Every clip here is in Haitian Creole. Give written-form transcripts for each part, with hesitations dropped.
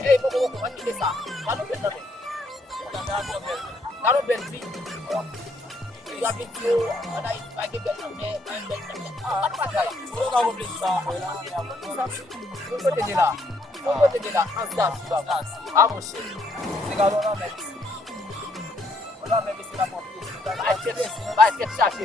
Koko, anyi desa. Kano bel nabe. Kano bel bi. You have it you, and I give them some bel. Ano ba tayo? Puro ka mo please ba? Koko tenila. Koko tenila. Ansas. Amoshe. Sigaro na next. Wala next sila mo. Vai ter chache.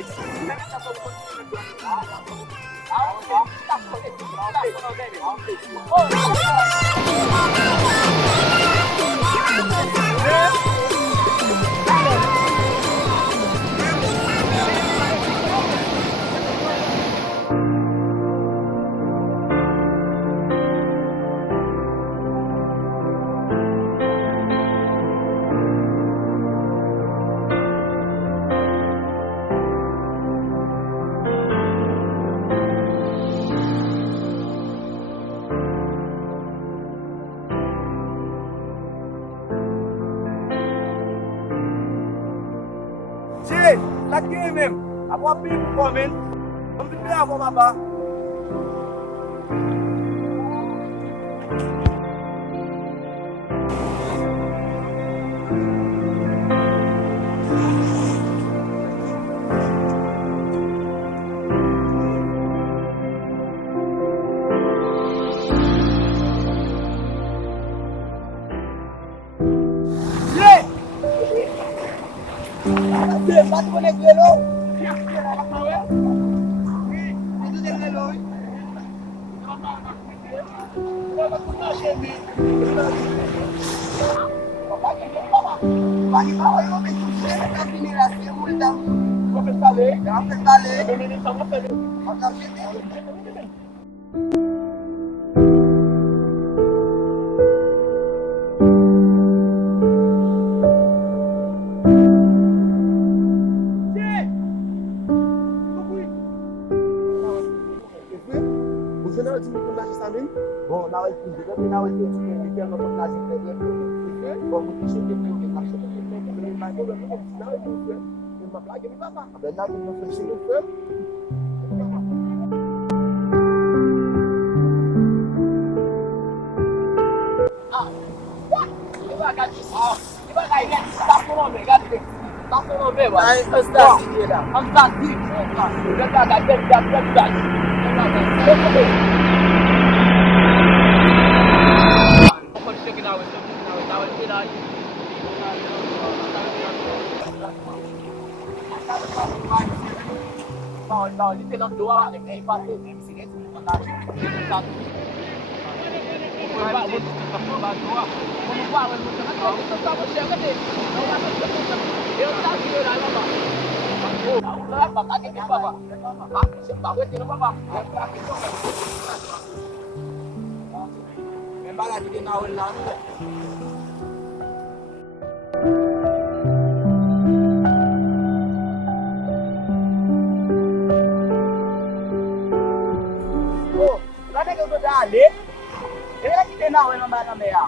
Che, la game. Apa people coming? Come to play for Baba. Batu boleh gelo. Itu dia gelo. Bagi bawa itu betul. Tapi ni rasa mudah. Apa kali? Ini sama sekali. Macam ni. Bon, now it's good. Now it's good. We can go to Nazi President. Bon, we should get to the Nazi President. Now it's good. We must like it, Papa. Then now we must see it. Não, ele tem dua, ele tem quatro, ele tem cinco, dali. Ele lagi tenang dengan mana mea.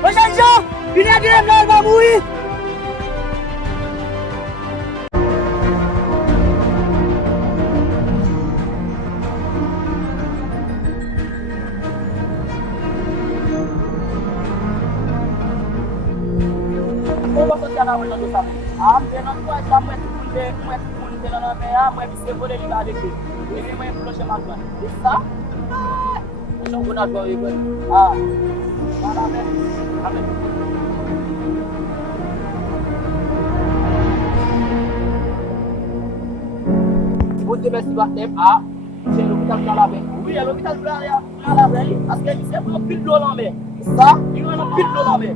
Bos Anjo, ini ada yang mau ngabui. Untuk festival MA, c'est l'hôpital Calabé. Oui, à l'hôpital Calabé, parce que c'est un pile de l'homme. Ça, il y a un pile de l'homme.